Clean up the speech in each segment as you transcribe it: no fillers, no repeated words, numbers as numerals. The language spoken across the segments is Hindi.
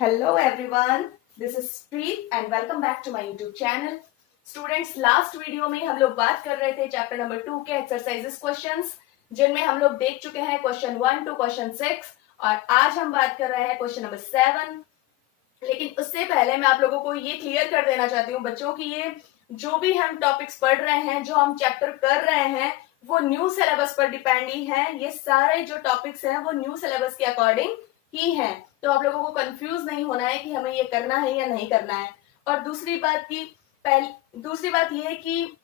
Hello everyone, this is Preet and welcome back to my YouTube channel. Students last video में हम लोग बात कर रहे थे चैप्टर नंबर 2 के एक्सरसाइजेस क्वेश्चंस, जिनमें हम लोग देख चुके हैं क्वेश्चन 1 टू क्वेश्चन 6 और आज हम बात कर रहे हैं क्वेश्चन नंबर 7। लेकिन उससे पहले मैं आप लोगों को ये क्लियर कर देना चाहती हूँ बच्चों की ये जो भी हम टॉपिक्स पढ़ रहे हैं, जो हम चैप्टर कर रहे हैं, वो न्यू सिलेबस पर डिपेंड ही है। ये सारे जो टॉपिक्स हैं वो न्यू सिलेबस के अकॉर्डिंग ही हैं, तो आप लोगों को कंफ्यूज नहीं होना है कि हमें ये करना है या नहीं करना है। और दूसरी बात ये है कि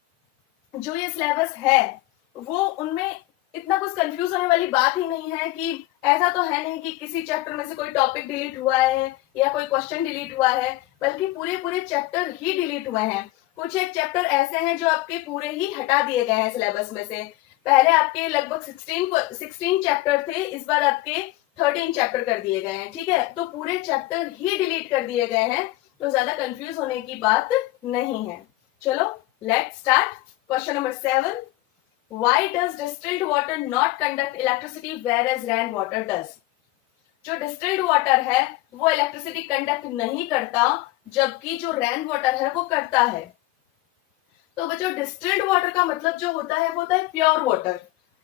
जो ये सिलेबस है वो उनमें इतना कुछ कंफ्यूज होने वाली बात ही नहीं है कि ऐसा तो है नहीं कि किसी चैप्टर में से कोई टॉपिक डिलीट हुआ है या कोई क्वेश्चन डिलीट हुआ है, बल्कि पूरे चैप्टर ही डिलीट हुए हैं। कुछ एक चैप्टर ऐसे हैं जो आपके पूरे ही हटा दिए गए हैं सिलेबस में से। पहले आपके लगभग 16 चैप्टर थे, इस बार आपके 13 चैप्टर कर दिए गए हैं। ठीक है, तो पूरे चैप्टर ही डिलीट कर दिए गए हैं, तो ज्यादा कंफ्यूज होने की बात नहीं है। चलो let's start. Question number 7, Why does distilled water not conduct electricity whereas rain water does? जो डिस्टिल्ड वाटर है वो इलेक्ट्रिसिटी कंडक्ट नहीं करता, जबकि जो रेन वाटर है वो करता है। तो बच्चों डिस्टिल्ड वाटर का मतलब जो होता है वो होता है प्योर वाटर,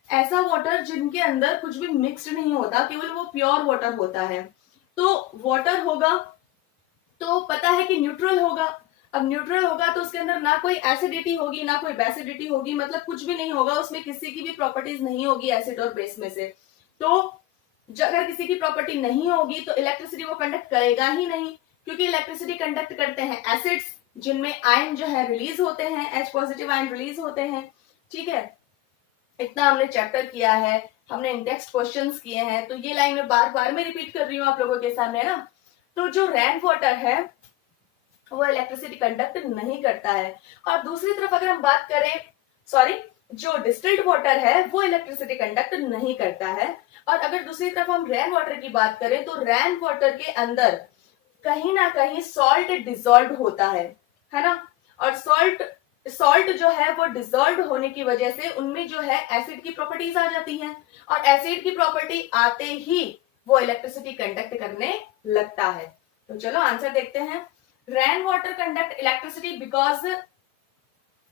ऐसा वाटर जिनके अंदर कुछ भी मिक्स्ड नहीं होता, केवल वो प्योर वाटर होता है। तो वाटर होगा तो पता है कि न्यूट्रल होगा। अब न्यूट्रल होगा तो उसके अंदर ना कोई एसिडिटी होगी ना कोई बेसिडिटी होगी, मतलब कुछ भी नहीं होगा, उसमें किसी की भी प्रॉपर्टीज नहीं होगी एसिड और बेस में से। तो अगर किसी की प्रॉपर्टी नहीं होगी तो इलेक्ट्रिसिटी वो कंडक्ट करेगा ही नहीं, क्योंकि इलेक्ट्रिसिटी कंडक्ट करते हैं एसिड्स जिनमें आयन जो है रिलीज होते हैं, H पॉजिटिव आयन रिलीज होते हैं। ठीक है, इतना हमने चैप्टर किया है, हमने इंडेक्स क्वेश्चंस किए हैं, तो ये लाइन में बार बार मैं रिपीट कर रही हूँ आप लोगों के सामने ना। तो जो रेन वाटर है वो इलेक्ट्रिसिटी कंडक्ट नहीं करता है, और दूसरी तरफ अगर हम बात करें जो डिस्टिल्ड वाटर है वो इलेक्ट्रिसिटी कंडक्ट नहीं करता है। और अगर दूसरी तरफ हम रेन वाटर की बात करें तो रेन वाटर के अंदर कहीं ना कहीं सॉल्ट डिजोल्व होता है ना। और सॉल्ट जो है वो डिजोल्व होने की वजह से उनमें जो है एसिड की प्रॉपर्टीज आ जाती हैं, और एसिड की प्रॉपर्टी आते ही वो इलेक्ट्रिसिटी कंडक्ट करने लगता है। तो चलो आंसर देखते हैं। Rain water conduct electricity because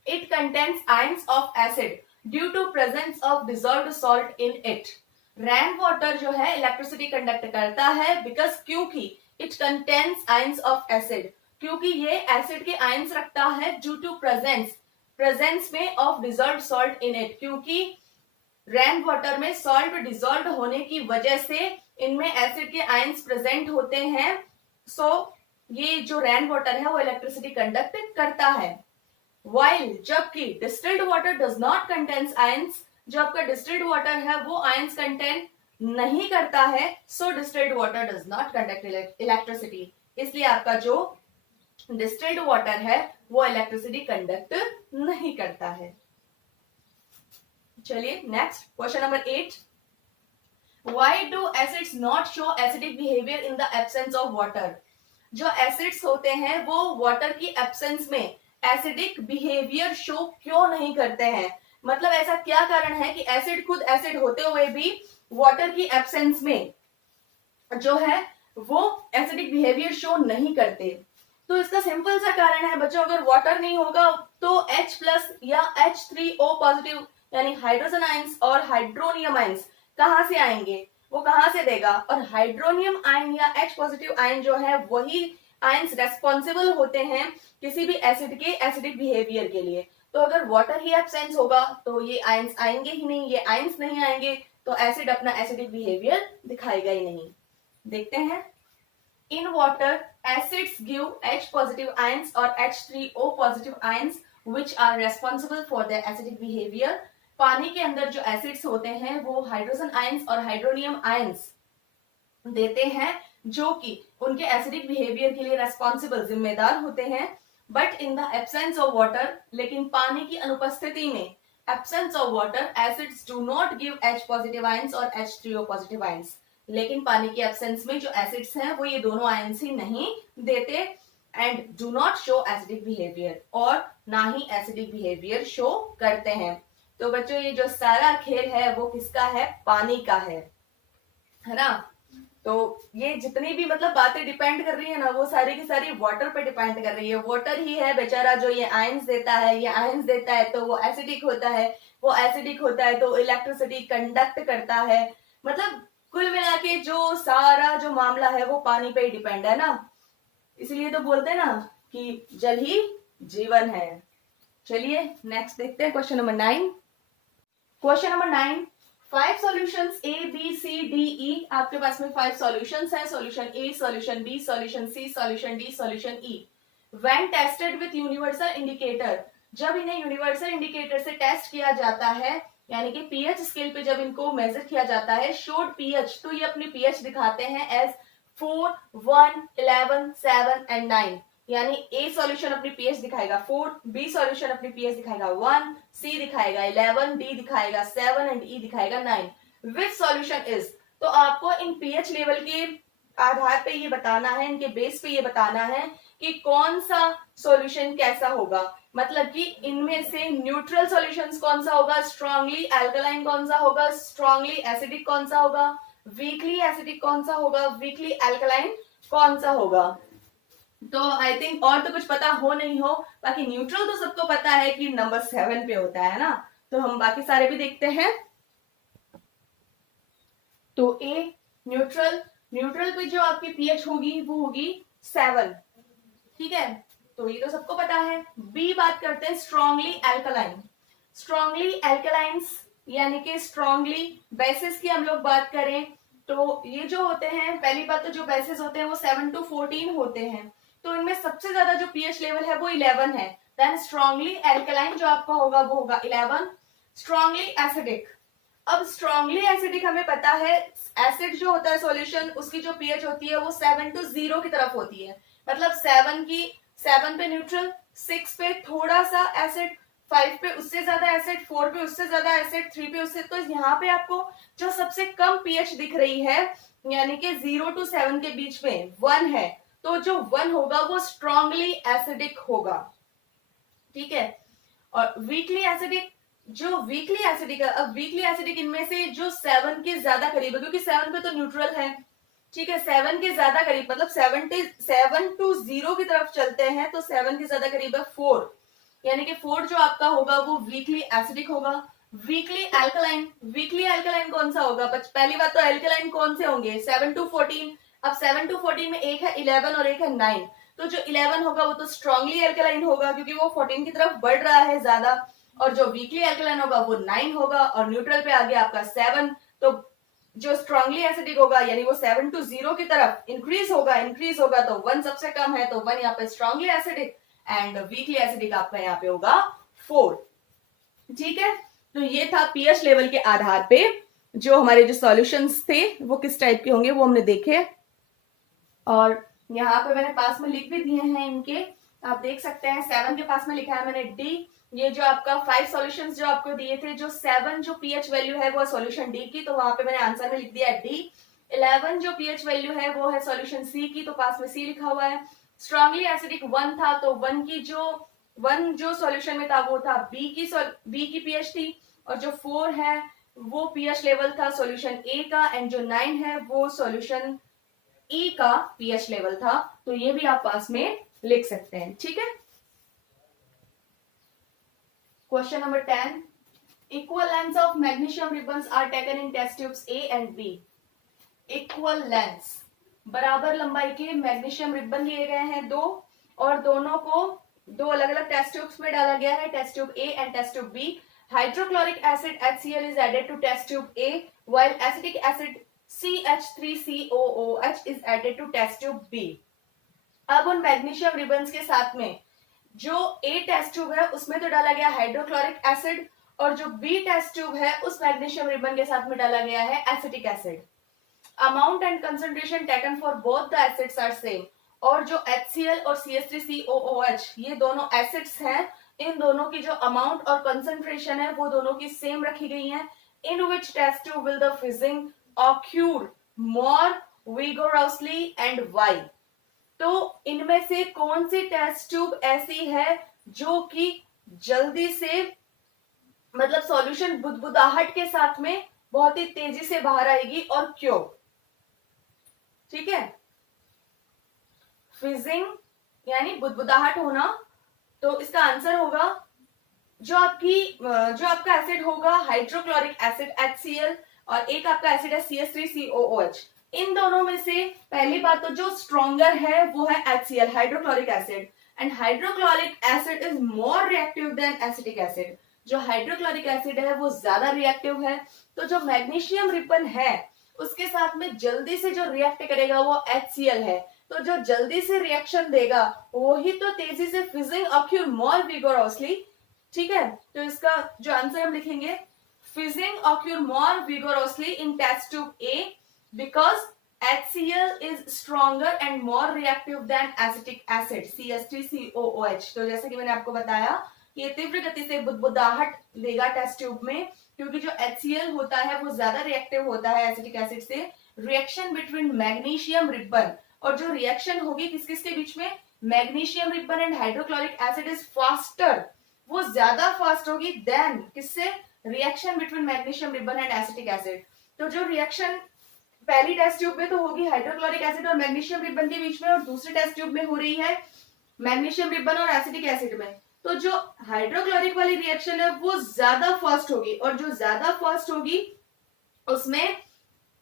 it contains ions of acid due to presence of dissolved salt in it. Rain water जो है इलेक्ट्रिसिटी कंडक्ट करता है बिकॉज क्योंकि it contains ions of acid, क्योंकि ये एसिड के आयंस रखता है ड्यू टू प्रेजेंस में of dissolved salt in it, क्योंकि रेन वाटर में सॉल्ट डिजोल्व होने की वजह से इनमें एसिड के आयंस प्रेजेंट होते हैं। सो ये जो रेन वाटर है वो इलेक्ट्रिसिटी कंडक्ट करता है। वाइल जबकि distilled water does not contains ions, जो आपका डिस्टिल्ड वाटर है वो आयंस कंटेन नहीं करता है, so distilled water does not conduct electricity, इसलिए आपका जो डिस्टिल्ड वाटर है वो इलेक्ट्रिसिटी कंडक्ट नहीं करता है। चलिए next question number 8, why do acids not show acidic behaviour in the absence of water? जो एसिड्स होते हैं वो वाटर की एब्सेंस में एसिडिक बिहेवियर शो क्यों नहीं करते हैं? मतलब ऐसा क्या कारण है कि एसिड खुद एसिड होते हुए भी वाटर की एब्सेंस में जो है वो एसिडिक बिहेवियर शो नहीं करते? तो इसका सिंपल सा कारण है बच्चों, अगर वाटर नहीं होगा तो H+ या H3O पॉजिटिव यानी हाइड्रोजन आयंस और हाइड्रोनियम आयंस कहां से आएंगे? वो कहां से देगा? और हाइड्रोनियम आयन या H पॉजिटिव आयन जो है वही आयंस रेस्पॉन्सिबल होते हैं किसी भी एसिड के एसिडिक बिहेवियर के लिए। तो अगर वाटर ही एब्सेंस होगा तो ये आयंस आएंगे ही नहीं, ये आयंस नहीं आएंगे तो एसिड अपना एसिडिक बिहेवियर दिखाएगा ही नहीं। देखते हैं, in water acids give H positive ions और H3O positive ions which are responsible for the acidic behaviour. पानी के अंदर जो एसिड्स होते हैं वो हाइड्रोजन आयंस और हाइड्रोनियम आयंस देते हैं जो कि उनके एसिडिक बिहेवियर के लिए रेस्पॉन्सिबल जिम्मेदार होते हैं। But in the absence of water, लेकिन पानी की अनुपस्थिति में absence of water acids do not give H positive ions और H3O पॉजिटिव आयंस, लेकिन पानी की एब्सेंस में जो एसिड्स हैं वो ये दोनों आयंस ही नहीं देते and do not show acidic behaviour, और ना ही एसिडिक बिहेवियर शो करते हैं। तो बच्चों ये जो सारा खेल है वो किसका है? पानी का है ना। तो ये जितनी भी मतलब बातें डिपेंड कर रही है ना, वो सारी की सारी वाटर पे डिपेंड कर रही है। वाटर ही है बेचारा जो ये आयंस देता है, ये आयंस देता है तो वो एसिडिक होता है, वो एसिडिक होता है तो इलेक्ट्रिसिटी कंडक्ट करता है। मतलब कुल मिला के जो सारा जो मामला है वो पानी पे ही डिपेंड है ना, इसलिए तो बोलते हैं ना कि जल ही जीवन है। चलिए नेक्स्ट देखते हैं question number 9। Question number 9, 5 solutions A B C D E. आपके पास में 5 सॉल्यूशंस है, solution A, solution B, solution C, solution D, solution E. When tested with universal indicator, जब इन्हें यूनिवर्सल इंडिकेटर से टेस्ट किया जाता है, यानी कि पीएच स्केल पे जब इनको मेजर किया जाता है, शोड पीएच, तो ये अपनी पीएच दिखाते हैं एज 4, 1, 11, 7 एंड 9। यानी ए सॉल्यूशन अपनी पीएच दिखाएगा 4, बी सॉल्यूशन अपनी पीएच दिखाएगा 1, सी दिखाएगा 11, डी दिखाएगा 7 एंड ई दिखाएगा 9। विच सॉल्यूशन इज, तो आपको इन पीएच लेवल के आधार पे ये बताना है, इनके बेस पे ये बताना है कि कौन सा सॉल्यूशन कैसा होगा। मतलब कि इनमें से न्यूट्रल सॉल्यूशंस कौन सा होगा, स्ट्रांगली अल्कलाइन कौन सा होगा, स्ट्रांगली एसिडिक कौन सा होगा, वीकली एसिडिक कौन सा होगा, वीकली अल्कलाइन कौन सा होगा। तो आई थिंक और तो कुछ पता हो नहीं हो, बाकी न्यूट्रल तो सबको पता है कि नंबर 7 पे होता है ना। तो हम बाकी सारे भी देखते हैं। तो ए न्यूट्रल, न्यूट्रल पे जो आपकी पीएच होगी वो होगी 7, ठीक है, तो ये तो सबको पता है। बी बात करते हैं स्ट्रांगली एल्कलाइन। स्ट्रांगली एल्कलाइंस यानी कि स्ट्रांगली बेसिस की हम लोग बात करें तो ये जो होते हैं, पहली बात तो जो बेसिस होते हैं वो 7 to 14 होते हैं, तो इनमें सबसे ज्यादा जो पीएच लेवल है वो 11 है। देन स्ट्रांगली एल्कलाइन जो आपका होगा वो होगा 11। स्ट्रांगली एसिडिक, अब स्ट्रांगली एसिडिक हमें पता है एसिड जो होता है सॉल्यूशन उसकी जो पीएच होती है वो 7 to 0 की तरफ होती है। मतलब 7 पे न्यूट्रल, 6 पे थोड़ा सा एसिड, 5 पे उससे ज्यादा एसिड, 4 पे उससे ज्यादा एसिड, 3 पे उससे, तो यहाँ पे आपको जो सबसे कम पीएच दिख रही है यानी कि 0 to 7 के बीच में 1 है, तो जो 1 होगा वो स्ट्रांगली एसिडिक होगा, ठीक है। और वीकली एसिडिक, जो वीकली एसिडिक है, अब वीकली एसिडिक इनमें से जो 7 के ज्यादा करीब है, क्योंकि 7 पे तो न्यूट्रल है, ठीक है, 7 के ज्यादा करीब मतलब 7 to 0 की तरफ चलते हैं, तो 7 के ज्यादा करीब है 4, यानी कि 4 जो आपका होगा वो वीकली एसिडिक होगा। वीकली एल्कलाइन, वीकली एल्कलाइन कौन सा होगा, पहली बात तो एल्कलाइन कौन से होंगे 7 to 14। अब 7 to 14 में एक है 11 और एक है 9, तो जो 11 होगा वो तो स्ट्रांगली एल्कलाइन होगा क्योंकि वो 14 की तरफ बढ़ रहा है ज्यादा, और जो वीकली एल्कलाइन होगा वो 9 होगा, और न्यूट्रल पे आ गया आपका 7, तो जो स्ट्रांगली एसिडिक होगा यानी वो 7 to 0 की तरफ इंक्रीज होगा तो 1 सबसे कम है, तो 1 यहाँ पे strongly acidic, and weakly acidic आपका यहाँ पे होगा 4, ठीक है। तो ये था पीएच लेवल के आधार पे जो हमारे जो सॉल्यूशंस थे वो किस टाइप के होंगे वो हमने देखे, और यहाँ पे मैंने पास में लिख भी दिए हैं इनके, आप देख सकते हैं। 7 के पास में लिखा है मैंने डी, ये जो आपका 5 सॉल्यूशंस जो आपको दिए थे, जो 7 जो पीएच वैल्यू है वो है सॉल्यूशन डी की, तो वहां पे मैंने आंसर में लिख दिया है डी। 11 जो पीएच वैल्यू है वो है सॉल्यूशन सी की, तो पास में सी लिखा हुआ है। स्ट्रांगली एसिडिक 1 था, तो 1 जो सॉल्यूशन में था वो था बी की पीएच थी, और जो 4 है वो पीएच लेवल था सॉल्यूशन ए का, एंड जो 9 है वो सॉल्यूशन ई का पीएच लेवल था, तो ये भी आप पास में लिख सकते हैं, ठीक है। Question number 10, equal length of magnesium ribbons are taken in test tubes A and B. Equal length, बराबर लंबाई के मैग्नीशियम रिबन लिए गए हैं दो, और दोनों को दो अलग अलग टेस्ट ट्यूब्स में डाला गया है, test tube A and test tube B. Hydrochloric acid HCl is added to test tube A, while acetic acid CH3COOH is added to test tube B. अब उन मैग्नीशियम रिबन्स के साथ में जो ए टेस्ट ट्यूब है उसमें तो डाला गया हाइड्रोक्लोरिक एसिड, और जो बी टेस्ट ट्यूब है उस मैग्नीशियम रिबन के साथ में डाला गया है acetic acid. Amount and concentration taken for both the acids are same, और जो HCl और CH3COOH ये दोनों एसिड्स हैं, इन दोनों की जो अमाउंट और कंसंट्रेशन है वो दोनों की सेम रखी गई है। In which test tube will the fizzing occur more vigorously and why, तो इनमें से कौन सी टेस्ट ट्यूब ऐसी है जो कि जल्दी से मतलब सॉल्यूशन बुदबुदाहट के साथ में बहुत ही तेजी से बाहर आएगी, और क्यों। ठीक है, फिजिंग यानी बुदबुदाहट होना, तो इसका आंसर होगा जो आपका एसिड होगा हाइड्रोक्लोरिक एसिड HCl, और एक आपका एसिड है CH3COOH। इन दोनों में से पहली बात तो जो स्ट्रॉन्गर है वो है HCl, hydrochloric acid, and hydrochloric acid is more reactive than acetic acid. जो हाइड्रोक्लोरिक एसिड है वो ज्यादा रिएक्टिव है, तो जो मैग्नीशियम रिबन है उसके साथ में जल्दी से जो रिएक्ट करेगा वो HCl है, तो जो जल्दी से रिएक्शन देगा वही तो तेजी से फिजिंग ऑक्यूर मोर विगोरोसली। ठीक है, तो इसका जो आंसर हम लिखेंगे, fizzing occur more vigorously in test tube A because HCl is stronger and more reactive than acetic acid CH3COOH। तो जैसे कि मैंने आपको बताया कि ये तीव्र गति से बुदबुदाहट देगा टेस्ट ट्यूब में, क्योंकि जो HCl होता है वो ज्यादा रिएक्टिव होता है एसिटिक एसिड से। रिएक्शन बिटवीन मैग्नीशियम रिबन, और जो रिएक्शन होगी किस किस के बीच में, magnesium ribbon and hydrochloric acid is faster, वो ज्यादा फास्ट होगी देन किससे, reaction between magnesium ribbon and acetic acid. तो जो रिएक्शन पहली टेस्ट ट्यूब में तो होगी हाइड्रोक्लोरिक एसिड और मैग्नीशियम रिबन के बीच में, और दूसरी टेस्ट ट्यूब में हो रही है मैग्नीशियम रिबन और एसिटिक एसिड में, तो जो हाइड्रोक्लोरिक वाली रिएक्शन है वो ज्यादा फास्ट होगी, और जो ज्यादा फास्ट होगी उसमें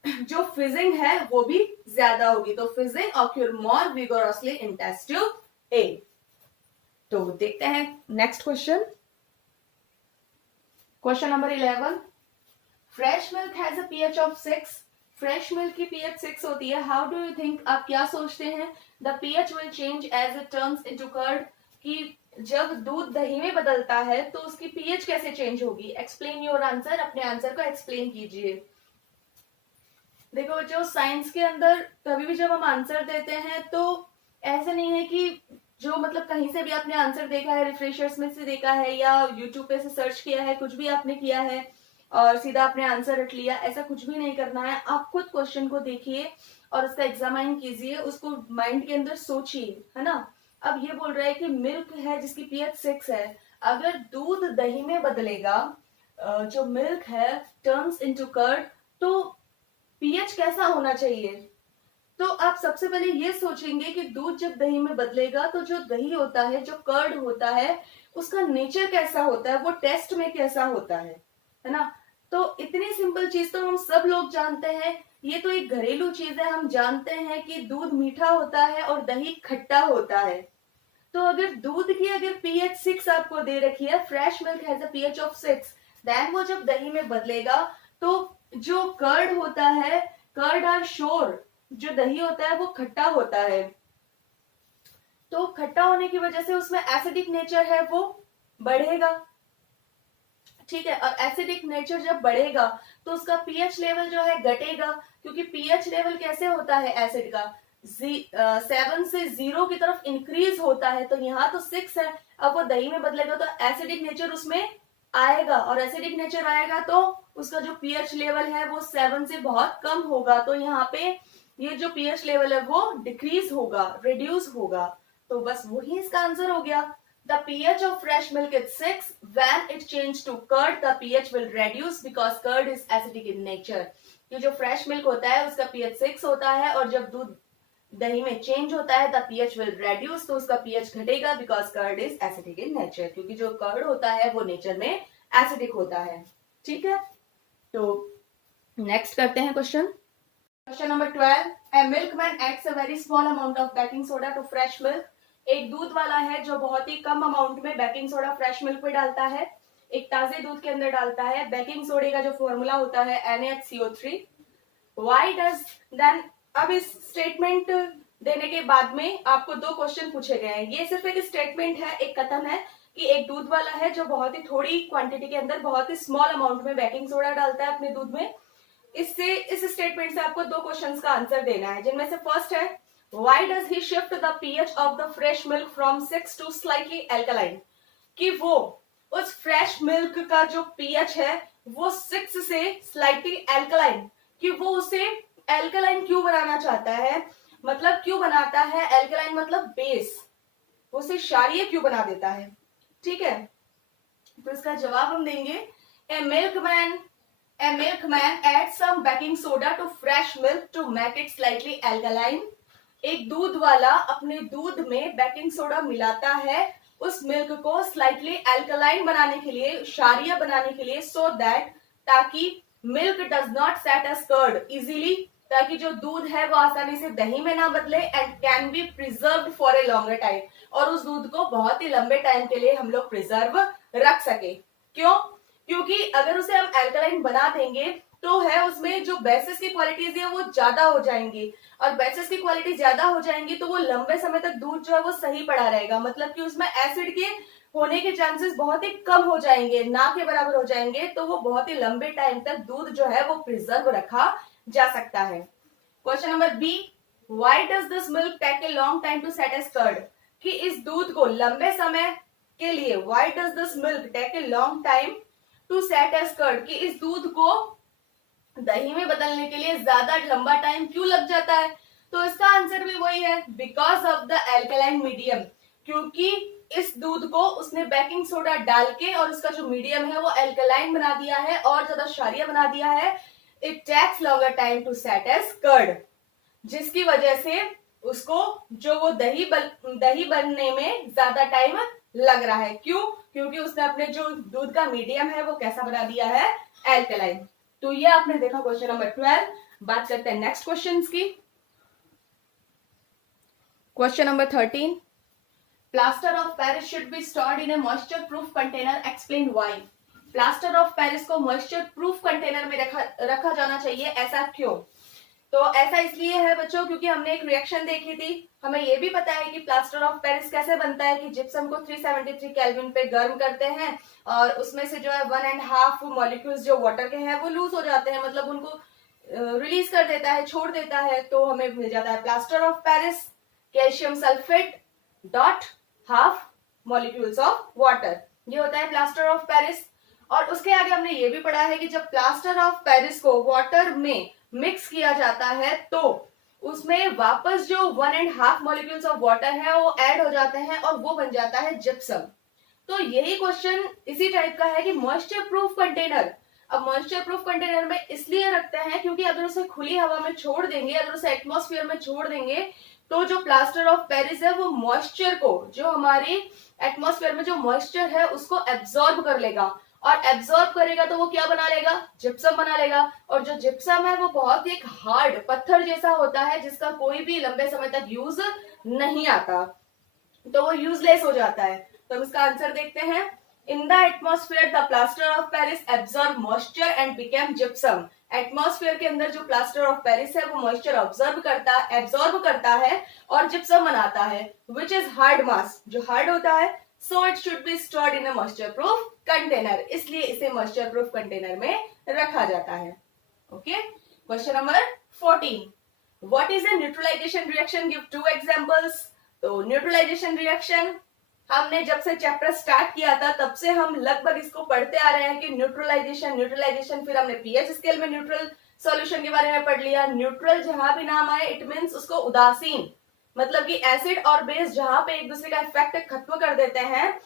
जो फिजिंग है वो भी ज्यादा होगी, तो fizzing occur more vigorously in test tube A। तो देखते हैं next question, question number 11। Fresh milk has a pH of 6। Fresh milk की pH 6 होती है। हाउ डू यू थिंक, आप क्या सोचते हैं, the pH will change as it turns into curd, कि जब दूध दही में बदलता है तो उसकी pH कैसे चेंज होगी। एक्सप्लेन योर आंसर, अपने आंसर को एक्सप्लेन कीजिए। देखो बच्चों, साइंस के अंदर कभी भी जब हम आंसर देते हैं तो ऐसा नहीं है कि जो मतलब कहीं से भी आपने आंसर देखा है, रिफ्रेशर्स में से देखा है या यूट्यूब पे से सर्च किया है, कुछ भी आपने किया है और सीधा आपने आंसर रट लिया, ऐसा कुछ भी नहीं करना है। आप खुद क्वेश्चन को देखिए और उसका एग्जामाइन कीजिए, उसको माइंड के अंदर सोचिए, है ना। अब ये बोल रहा है कि मिल्क है जिसकी pH 6 है, अगर दूध दही में बदलेगा, जो मिल्क है टर्न्स इनटू कर्ड, तो pH कैसा होना चाहिए। तो आप सबसे पहले ये सोचेंगे कि दूध जब दही में बदलेगा तो जो दही होता है, जो कर्ड होता है, उसका नेचर कैसा होता है, वो टेस्ट में कैसा होता है ना। तो इतनी सिंपल चीज तो हम सब लोग जानते हैं, ये तो एक घरेलू चीज है। हम जानते हैं कि दूध मीठा होता है और दही खट्टा होता है। तो अगर दूध की अगर pH 6 आपको दे रखी है, fresh milk has a pH of 6, then वो जब दही में बदलेगा तो जो कर्ड होता है, कर्ड आर श्योर, जो दही होता है वो खट्टा होता है। तो खट्टा होने की वजह से उसमें एसिडिक नेचर है वो बढ़ेगा, ठीक है। और एसिडिक नेचर जब बढ़ेगा तो उसका पीएच लेवल जो है घटेगा, क्योंकि पीएच लेवल कैसे होता है एसिड का, 7 से 0 की तरफ इंक्रीज होता है। तो यहाँ तो 6 है, अब वो दही में बदलेगा तो एसिडिक नेचर उसमें आएगा, और एसिडिक नेचर आएगा तो उसका जो पीएच लेवल है वो 7 से बहुत कम होगा। तो यहाँ पे ये जो पीएच लेवल है वो डिक्रीज होगा, रिड्यूस होगा। तो बस वही इसका आंसर हो गया। The pH of fresh milk is 6. When it changes to curd, the pH will reduce because curd is acidic in nature. ये जो fresh milk होता है उसका pH 6 होता है, और जब दूध दही में चेंज होता है the pH will reduce, तो उसका pH घटेगा because curd is acidic in nature, क्योंकि जो curd होता है वो नेचर में एसिडिक होता है, ठीक है। तो नेक्स्ट करते हैं question, question number 12। A milkman adds a very small amount of baking soda to fresh milk. एक दूध वाला है जो बहुत ही कम अमाउंट में बेकिंग सोडा फ्रेश मिल्क में डालता है, एक ताजे दूध के अंदर डालता है। बेकिंग सोडे का जो फॉर्मूला होता है NaHCO3। Why does then, अब इस स्टेटमेंट देने के बाद में आपको दो क्वेश्चन पूछे गए हैं। ये सिर्फ एक स्टेटमेंट है, एक कथन है कि एक दूध वाला है जो बहुत ही थोड़ी क्वांटिटी के अंदर बहुत ही स्मॉल अमाउंट में बेकिंग सोडा डालता है अपने दूध में। इससे इस स्टेटमेंट से आपको दो क्वेश्चंस का आंसर देना है, जिनमें से फर्स्ट है Why does he shift the pH of the fresh milk from 6 to slightly alkaline? कि वो उस फ्रेश मिल्क का जो pH है वो 6 से slightly alkaline, कि वो उसे alkaline क्यों बनाना चाहता है, मतलब क्यों बनाता है alkaline, मतलब बेस, वो उसे क्षारीय क्यों बना देता है, ठीक है। तो इसका जवाब हम देंगे A milkman A milkman adds some baking soda to fresh milk to make it slightly alkaline. एक दूध वाला अपने दूध में बेकिंग सोडा मिलाता है उस मिल्क को स्लाइटली अल्कलाइन बनाने के लिए, क्षारीय बनाने के लिए, सो दैट ताकि milk does not set as curd easily, ताकि जो दूध है वो आसानी से दही में ना बदले, and can be preserved for a longer time, और उस दूध को बहुत ही लंबे टाइम के लिए हम लोग प्रिजर्व रख सके। क्यों? क्योंकि अगर उसे हम अल्कलाइन बना देंगे तो है उसमें जो बेसिस की क्वालिटीज है वो ज्यादा हो जाएंगी, और बेसिस की क्वालिटी ज्यादा हो जाएंगी तो वो लंबे समय तक दूध जो है वो सही पड़ा रहेगा, मतलब कि उसमें एसिड के होने के चांसेस बहुत ही कम हो जाएंगे, ना के बराबर हो जाएंगे, तो वो बहुत ही लंबे टाइम तक दूध जो है वो प्रिजर्व रखा जा सकता है। Question number B, why does this milk take a long time to set as curd, कि इस दूध को लंबे समय के लिए, why does this milk take a long time to set as curd, कि इस दूध को दही में बदलने के लिए ज्यादा लंबा टाइम क्यों लग जाता है? तो इसका आंसर भी वही है, because of the alkaline medium, क्योंकि इस दूध को उसने बेकिंग सोडा डाल के और उसका जो मीडियम है वो एल्कलाइन बना दिया है और ज्यादा क्षारीय बना दिया है। It takes longer time to set as curd, जिसकी वजह से उसको जो वो दही बनने में ज्यादा टाइम लग रहा है। क्यों? क्योंकि उसने अपने जो दूध का मीडियम है वो कैसा बना दिया है? एल्कलाइन। तो ये आपने देखा क्वेश्चन नंबर 12। बात करते हैं नेक्स्ट क्वेश्चंस की। Question number 13, plaster of Paris should be stored in A moisture proof container, explain why. Plaster of Paris को मॉइस्चर प्रूफ कंटेनर में रखा जाना चाहिए, ऐसा क्यों? तो ऐसा इसलिए है बच्चों क्योंकि हमने एक रिएक्शन देखी थी, हमें ये भी पता है कि प्लास्टर ऑफ पेरिस कैसे बनता है, कि जिप्सम को 373 केल्विन पे गर्म करते हैं और उसमें से जो है 1.5 मॉलिक्यूल्स जो वाटर के हैं वो लूज हो जाते हैं, मतलब उनको रिलीज कर देता है, छोड़ देता है, तो हमें मिल जाता है plaster of Paris calcium sulphate dot half molecules of water, ये होता है प्लास्टर ऑफ पेरिस। और उसके आगे हमने ये भी पढ़ा है कि जब प्लास्टर ऑफ पेरिस को वाटर में मिक्स किया जाता है तो उसमें वापस जो 1.5 मॉलिक्यूल्स ऑफ वाटर है वो ऐड हो जाते हैं और वो बन जाता है जिप्सम। तो यही क्वेश्चन इसी टाइप का है कि मॉइस्चर प्रूफ कंटेनर, अब मॉइस्चर प्रूफ कंटेनर में इसलिए रखते हैं क्योंकि अगर उसे खुली हवा में छोड़ देंगे, अगर उसे एटमॉस्फेयर में छोड़ देंगे तो जो प्लास्टर ऑफ पेरिस है वो मॉइस्चर को, जो हमारी एटमॉस्फेयर में जो मॉइस्चर है उसको एब्जॉर्ब कर लेगा, और एब्जॉर्ब करेगा तो वो क्या बना लेगा? जिप्सम बना लेगा। और जो जिप्सम है वो बहुत ही एक हार्ड पत्थर जैसा होता है जिसका कोई भी लंबे समय तक यूज नहीं आता, तो वो यूजलेस हो जाता है। तो हम इसका आंसर देखते हैं। In the atmosphere the plaster of Paris absorb moisture and became gypsum. Atmosphere के अंदर जो प्लास्टर ऑफ पेरिस है वो मॉइस्चर एब्जॉर्ब करता है और जिप्सम बनाता है, विच इज हार्ड मास, जो हार्ड होता है। So it should be stored in a moisture proof container, इसलिए इसे मॉइस्चर प्रूफ कंटेनर में रखा जाता है। Okay, question number 14, what is a neutralisation reaction, give 2 examples. तो न्यूट्रलाइजेशन रिएक्शन हमने जब से चैप्टर स्टार्ट किया था तब से हम लगभग इसको पढ़ते आ रहे हैं कि न्यूट्रलाइजेशन, फिर हमने पीएच स्केल में न्यूट्रल सॉल्यूशन के बारे में पढ़ लिया। न्यूट्रल जहां भी नाम आए इट मींस उसको उदासीन, मतलब कि एसिड और बेस जहां पे एक दूसरे का इफेक्ट खत्म कर देते हैं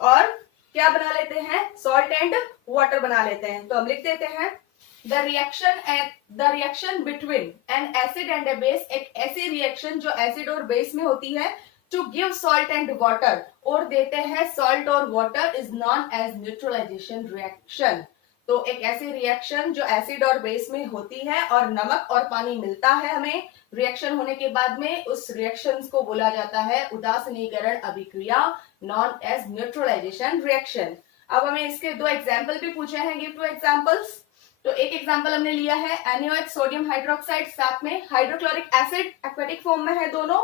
और क्या बना लेते हैं? सॉल्ट एंड वाटर बना लेते हैं। तो हम लिख देते हैं the reaction between N acid and A base, एक ऐसी रिएक्शन जो एसिड और बेस में होती है, to give salt and water, और देते हैं सॉल्ट और water, is known as neutralisation reaction. तो एक ऐसी रिएक्शन जो एसिड और बेस में होती है और नमक और पानी मिलता है हमें रिएक्शन होने के बाद में, उस रिएक्शन को बोला जाता है उदासीनीकरण अभिक्रिया, नॉन एज न्यूट्रलाइजेशन रिएक्शन। अब हमें इसके 2 एग्जाम्पल भी पूछे हैं, गिव 2 एग्जाम्पल्स। तो एक एग्जाम्पल हमने लिया है NaOH सोडियम हाइड्रोक्साइड, साथ में हाइड्रोक्लोरिक एसिड, एक्वेटिक फॉर्म में है दोनों,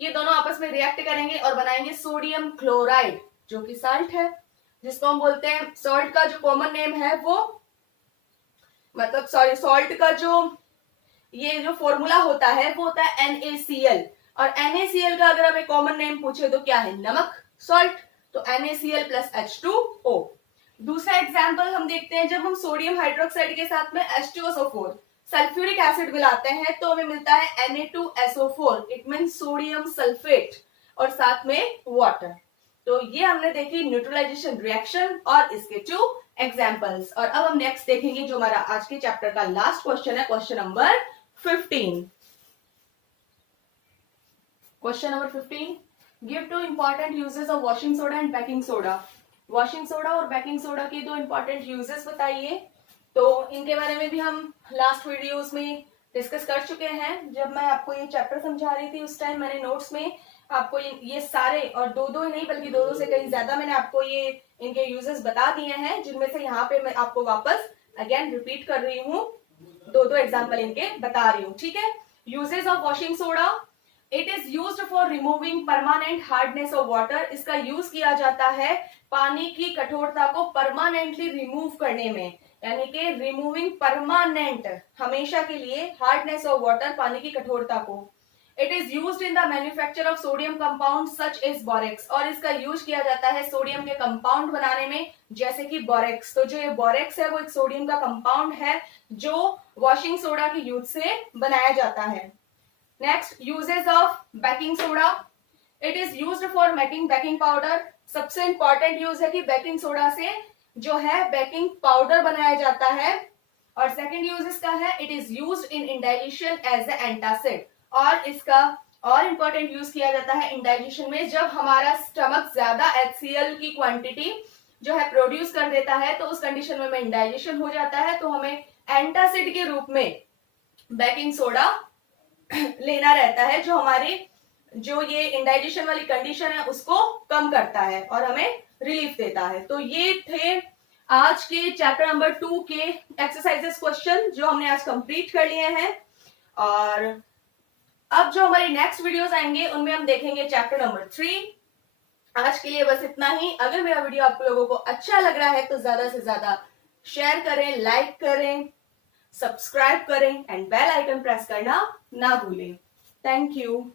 ये दोनों आपस में रिएक्ट करेंगे और बनाएंगे सोडियम क्लोराइड जो कि साल्ट है, जिसको हम बोलते हैं सॉल्ट का जो कॉमन नेम है वो, मतलब सॉल्ट का जो ये जो फॉर्मूला होता है वो होता है NaCl, और NaCl का अगर हमें कॉमन नेम पूछे तो क्या है? नमक, सॉल्ट। तो NaCl plus H2O। दूसरा एग्जाम्पल हम देखते हैं, जब हम सोडियम हाइड्रोक्साइड के साथ में H2SO4 सल्फ्यूरिक एसिड मिलाते हैं तो हमें मिलता है Na2SO4, it mean sodium sulphate, और साथ में वाटर। तो ये हमने देखी न्यूट्रलाइजेशन रिएक्शन और इसके 2 एग्जाम्पल्स। और अब हम नेक्स्ट देखेंगे जो हमारा आज के चैप्टर का लास्ट क्वेश्चन है, question number 15। Question number 15, give two important uses of washing soda and baking soda. Washing soda और बेकिंग सोडा के दो इंपॉर्टेंट यूजेस बताइए। तो इनके बारे में भी हम लास्ट वीडियोस में डिस्कस कर चुके हैं। जब मैं आपको ये चैप्टर समझा रही थी उस टाइम मैंने नोट्स में आपको ये सारे, और दो दो नहीं बल्कि दो दो से कहीं ज्यादा मैंने आपको ये इनके यूजेस बता दिए हैं, जिनमें से यहाँ पे मैं आपको वापस अगेन रिपीट कर रही हूँ, दो दो एग्जाम्पल इनके बता रही हूँ। ठीक है, uses of washing soda, it is used for removing permanent hardness of water. इसका यूज किया जाता है पानी की कठोरता को परमानेंटली रिमूव करने में, यानी कि रिमूविंग परमानेंट, हमेशा के लिए, हार्डनेस ऑफ वाटर, पानी की कठोरता को। It is used in the manufacture of sodium compound such as borax. और इसका यूज किया जाता है सोडियम के कंपाउंड बनाने में, जैसे कि बोरेक्स। तो जो ये बोरेक्स है वो एक सोडियम का कंपाउंड है जो वॉशिंग सोडा के यूज से बनाया जाता है। Next, uses of baking soda, it is used for making baking powder. सबसे इंपॉर्टेंट यूज है कि बेकिंग सोडा से जो है बेकिंग पाउडर बनाया जाता है। और सेकंड यूज इसका है, it is used in indigestion as an antacid. और इसका और इंपॉर्टेंट यूज किया जाता है इंडाइजेशन में, जब हमारा स्टमक ज्यादा HCl की क्वांटिटी जो है प्रोड्यूस कर देता है, तो उस कंडीशन में इंडाइजेशन हो जाता है, तो हमें एंटासिड के रूप में बेकिंग सोडा लेना रहता है, जो हमारी जो ये इंडाइजेशन वाली कंडीशन है उसको कम करता है और हमें रिलीफ देता है। तो ये थे आज के चैप्टर नंबर 2 के एक्सरसाइजेस क्वेश्चन जो हमने आज कंप्लीट कर लिए हैं। और अब जो हमारे नेक्स्ट वीडियोस आएंगे उनमें हम देखेंगे चैप्टर नंबर 3। आज के लिए बस इतना ही। अगर मेरा वीडियो आप लोगों को अच्छा लग रहा है तो ज्यादा से ज्यादा शेयर करें, लाइक करें, सब्सक्राइब करें एंड बेल आइकन प्रेस करना ना भूलें। Thank you.